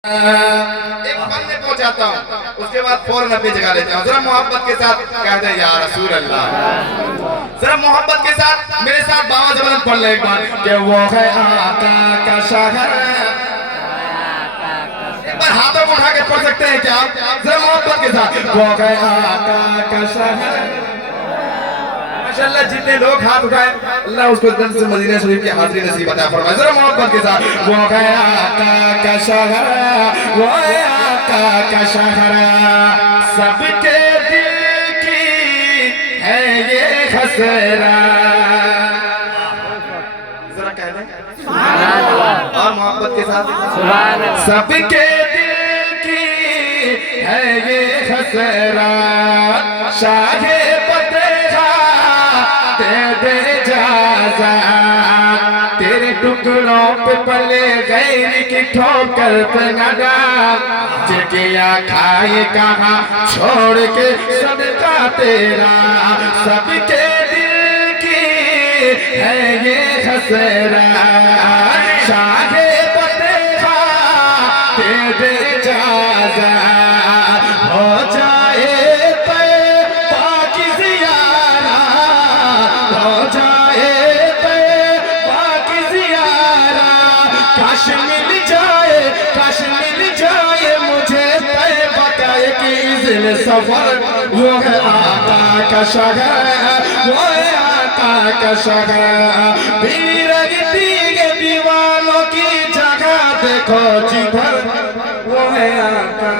एक पल में पहुंचाता हूँ, उसके बाद फौरन अपनी जगह लेता हूँ। जरा मोहब्बत के साथ कहते हैं या रसूल अल्लाह। जरा मोहब्बत के साथ मेरे साथ बाबा जबरदस्त पढ़ ले एक बार कि वो है आका का शहर। एक बार हाथों को उठा के पढ़ सकते हैं क्या आप? जरा मोहब्बत के साथ वो है आका का शहर। माशाअल्लाह जितने लोग हाथ उठाए अल्लाह उसको जन्नत से मदीना शरीफ की हाजिरी नसीब अता फरमाए। जरा मोहब्बत के साथ वो गया आका का शहर, वो आका का शहर, सबके दिल की है ये खसरा। जरा कह दें सुभान अल्लाह और मोहब्बत के साथ सुभान अल्लाह। सबके दिल की है ये खसरा, शाहे दे जाजा तेरे टुकड़ों पे पले गैर की ठोकर पे नगा। जगिया खाए कहाँ छोड़ के सदका तेरा, सबके दिल की है ये खसरा, शाहे बतेहा दे जाजा हो जाए सफर। वो है आका का शहर, वो है आका का शहर, बीरगती के दीवानों की जगह देखो जिधर, वो है आका